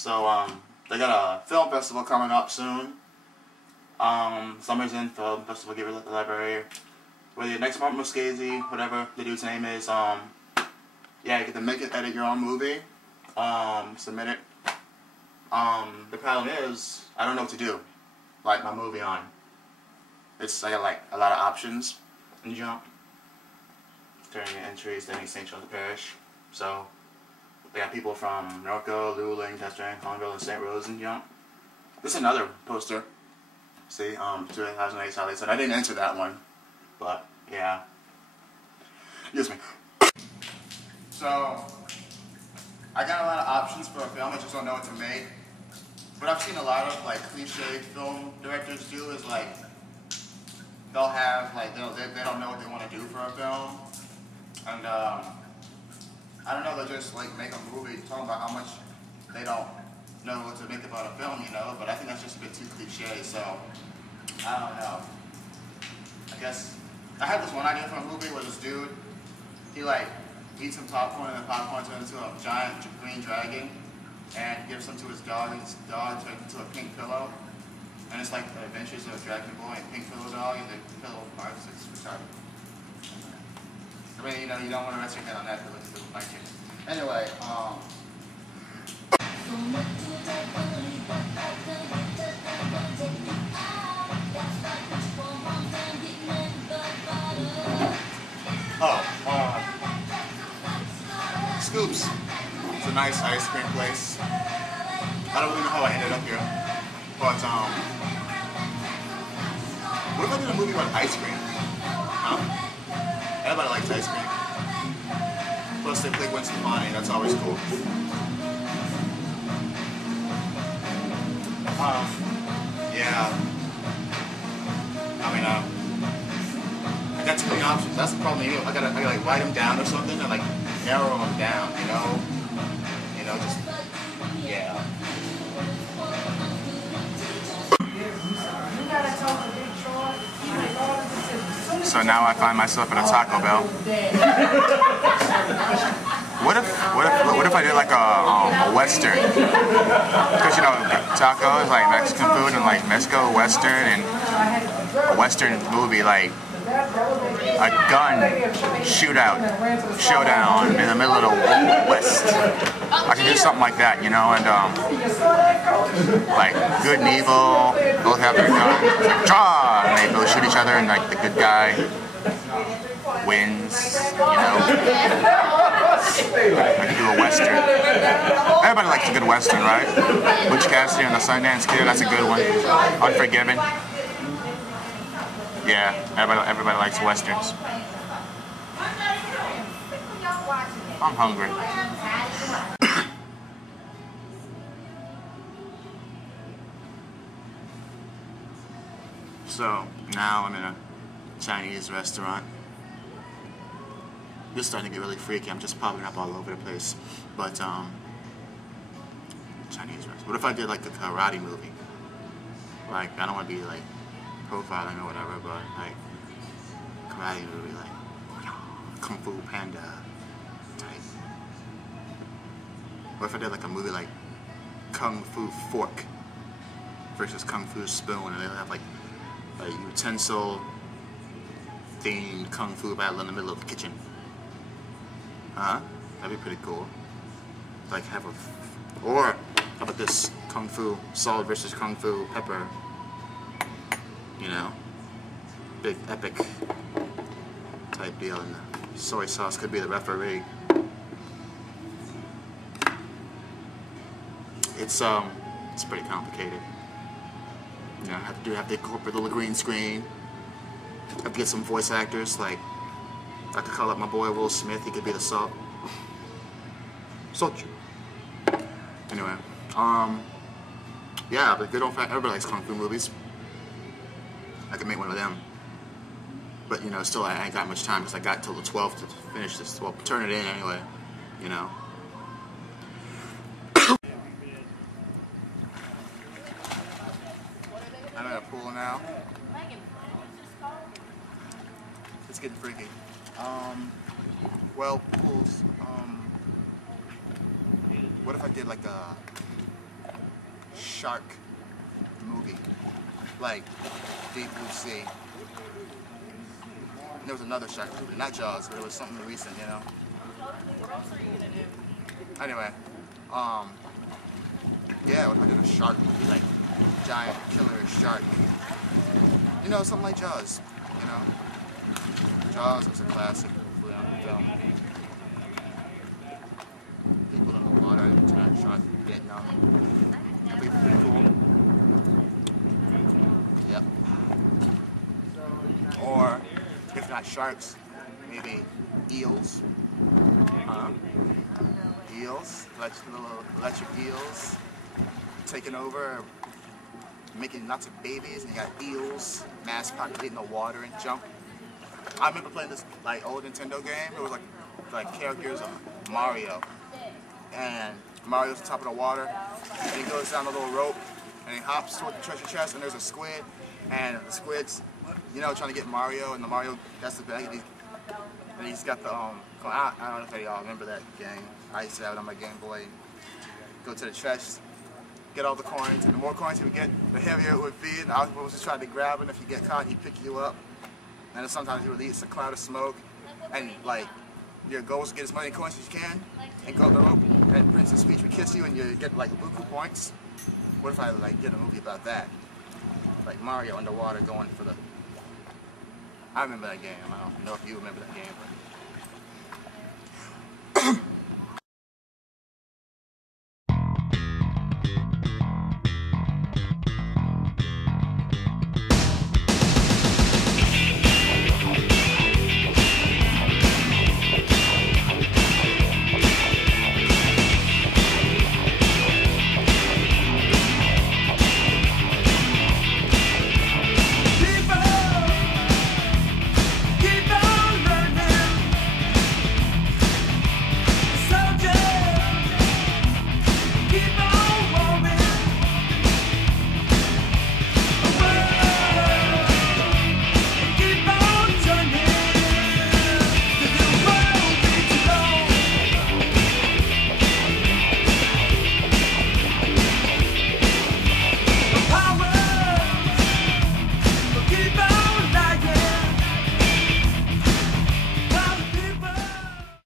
So they got a film festival coming up soon. Summer's In Film Festival, give it at the library. Whether next Martin Scorsese, whatever the dude's name is, yeah, you get to make it, edit your own movie, submit it. The problem is, I don't know what to do, like my movie on. I got like a lot of options in Jump. Turning your entries, then St. Charles Parish. So they got people from Norco, Luling, Tester, Conville, and St. Rose in Jump. This is another poster. See, 2008 Solid Sun. I didn't enter that one, but yeah. Excuse me. So I got a lot of options for a film. I just don't know what to make. What I've seen a lot of like cliche film directors do is like they'll have like they don't know what they want to do for a film, and I don't know, they'll just like make a movie talking about how much they don't know what to make about a film, you know. But I think that's just a bit too cliche. So I don't know. I guess I had this one idea for a movie where this dude, he like eats some popcorn and the popcorn turns into a giant green dragon and gives some to his dog, and his dog turns into a pink pillow. And it's like the adventures of a dragon boy and pink pillow dog, and the pillow parts. It's retarded. I mean, you know, you don't want to rest your head on that because it's like it. Anyway, Scoops. It's a nice ice cream place. I don't really know how I ended up here, but what if I did a movie about ice cream? Huh? Everybody likes ice cream. Plus they play Gwen Stefani, that's always cool. Yeah. I mean, I got too many options. That's the problem. You know, I gotta like write them down or something and like narrow them down. You know, just yeah. So now I find myself at a Taco Bell. What if I did like a Western? Because you know, taco is like Mexican food, and like Mexico Western, and a Western movie like a gun showdown in the middle of the West. I can do something like that, you know, and like good and evil both have their guns, draw, and they both shoot each other, and like the good guy wins, you know. I can do a Western. Everybody likes a good Western, right? Butch Cassidy and the Sundance Kid, that's a good one. Unforgiven. Yeah, everybody likes Westerns. I'm hungry. So, now I'm in a Chinese restaurant. This is starting to get really freaky. I'm just popping up all over the place. But, Chinese restaurant. What if I did like a karate movie? Like, I don't want to be like profiling or whatever, but like karate movie, like Kung Fu Panda type. What if I did like a movie like Kung Fu Fork versus Kung Fu Spoon, and they'll have like a utensil themed Kung Fu battle in the middle of the kitchen? Huh? That'd be pretty cool. Like have a, or how about this Kung Fu Salt versus Kung Fu Pepper? You know, big epic type deal, and the soy sauce could be the referee. It's pretty complicated. You know, have to incorporate a little green screen. Have to get some voice actors, like I could call up my boy Will Smith. He could be the Salt. Salt. Anyway, yeah, but good old fact. Everybody likes kung fu movies. I could make one of them, but you know, still I ain't got much time because I got till the 12th to finish this. Well, turn it in anyway, you know. I'm at a pool now. It's getting freaky. Well, pools. What if I did like a shark movie, like Deep Blue Sea. And there was another shark movie, not Jaws, but it was something recent, you know. Anyway, yeah, what if I did a shark movie, like giant killer shark? You know, something like Jaws, you know. Jaws was a classic film. People in the water, giant shark getting on. That'd be pretty cool. Yep. Or, if not sharks, maybe eels. Eels, little electric eels, taking over, making lots of babies, and you got eels mass populating the water and jump. I remember playing this like old Nintendo game. It was like characters of Mario, and Mario's on top of the water, and he goes down the little rope, and he hops toward the treasure chest, and there's a squid, and the squid's, you know, trying to get Mario, and the Mario gets the bag, and he's got the I don't know if y'all remember that game. I used to have it on my Game Boy. Go to the chest, get all the coins, and the more coins you would get, the heavier it would be. And I was just trying to grab him. If you get caught, he'd pick you up. And then sometimes he release a cloud of smoke, and like your goal is to get as many coins as you can, and go up the rope. And Princess Peach would kiss you, and you get like buku points. What if I like did a movie about that, like Mario underwater going for the? I remember that game. I don't know if you remember that game, but.